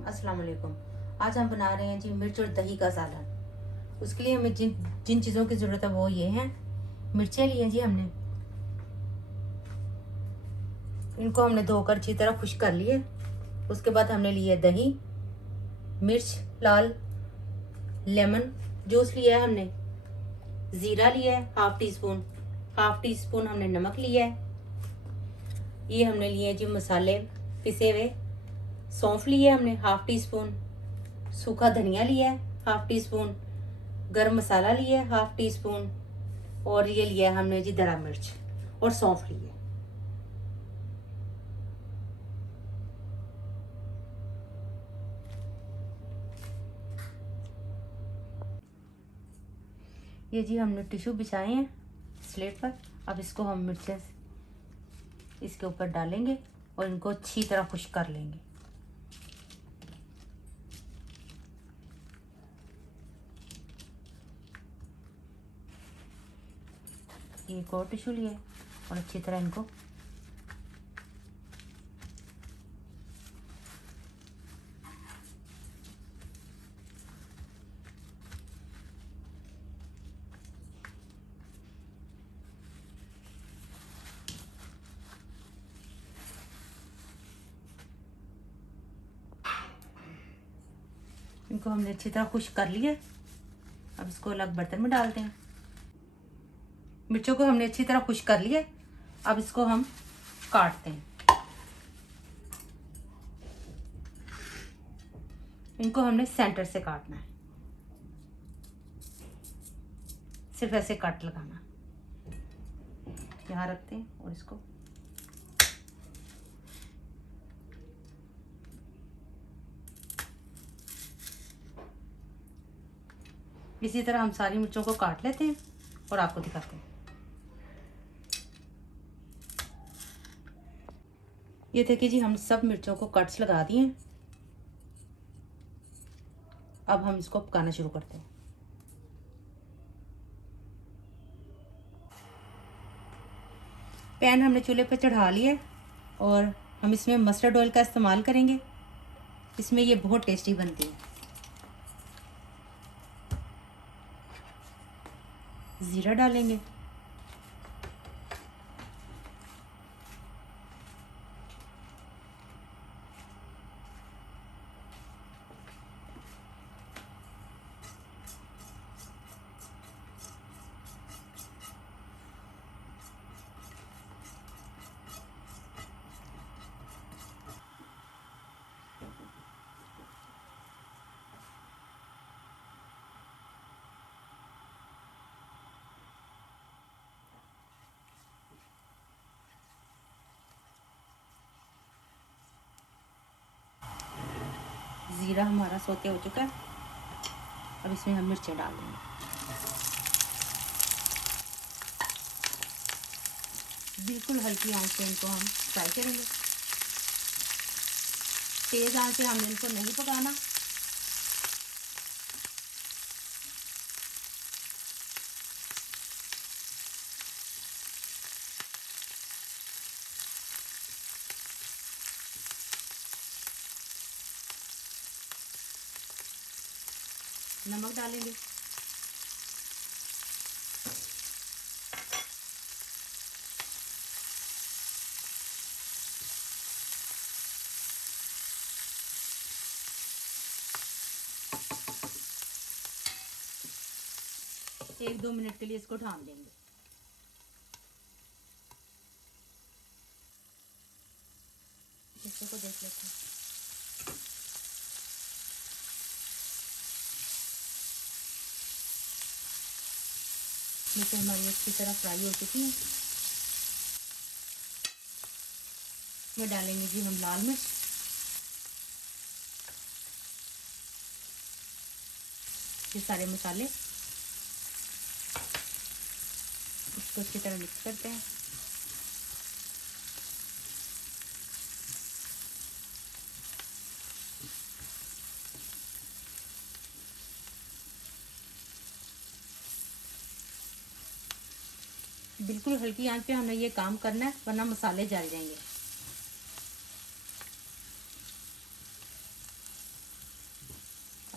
अस्सलाम वालेकुम। आज हम बना रहे हैं जी मिर्च और दही का सालन। उसके लिए हमें जिन जिन चीज़ों की ज़रूरत है वो ये हैं। मिर्चें ली हैं जी हमने, इनको हमने धोकर अच्छी तरह खुश कर लिए। उसके बाद हमने लिए दही, मिर्च लाल, लेमन जूस लिया है हमने, ज़ीरा लिया है हाफ टी स्पून हमने नमक लिया है। ये हमने लिए जी मसाले पिसे हुए, सौंफ लिया है हमने हाफ टी स्पून, सूखा धनिया लिया है हाफ टी स्पून, गरम मसाला लिया है हाफ टी स्पून, और ये लिया है हमने जी दरा मिर्च और सौंफ ली है। ये जी हमने टिश्यू बिछाए हैं स्लेट पर। अब इसको हम मिर्चें इसके ऊपर डालेंगे और इनको अच्छी तरह खुश्क कर लेंगे। एक और टिश्यू लिए और अच्छी तरह इनको हमने अच्छी तरह खुश्क कर लिया। अब इसको अलग बर्तन में डालते हैं। मिर्चों को हमने अच्छी तरह खुश्क कर लिया। अब इसको हम काटते हैं। इनको हमने सेंटर से काटना है, सिर्फ ऐसे कट लगाना। यहाँ रखते हैं और इसको इसी तरह हम सारी मिर्चों को काट लेते हैं और आपको दिखाते हैं। ये देखिए जी, हम सब मिर्चों को कट्स लगा दिए हैं। अब हम इसको पकाना शुरू करते हैं। पैन हमने चूल्हे पर चढ़ा लिया और हम इसमें मस्टर्ड ऑयल का इस्तेमाल करेंगे। इसमें ये बहुत टेस्टी बनती है। ज़ीरा डालेंगे, ज़ीरा हमारा सोते हो चुका है। अब इसमें हम मिर्चें डाल देंगे। बिल्कुल हल्की आंच पे इनको हम फ्राई करेंगे। तेज़ आंच पे हमने इनको नहीं पकाना। नमक डालेंगे, एक दो मिनट के लिए इसको ढाँप देंगे। इसको को देख लेते हैं। मिर्चें हमारी अच्छी तरह फ्राई हो चुकी हैं। इसमें डालेंगे जी हम लाल मिर्च, ये सारे मसाले। इसको अच्छी तरह मिक्स करते हैं। बिल्कुल हल्की आंच पे हमें ये काम करना है, वरना मसाले जल जाएंगे।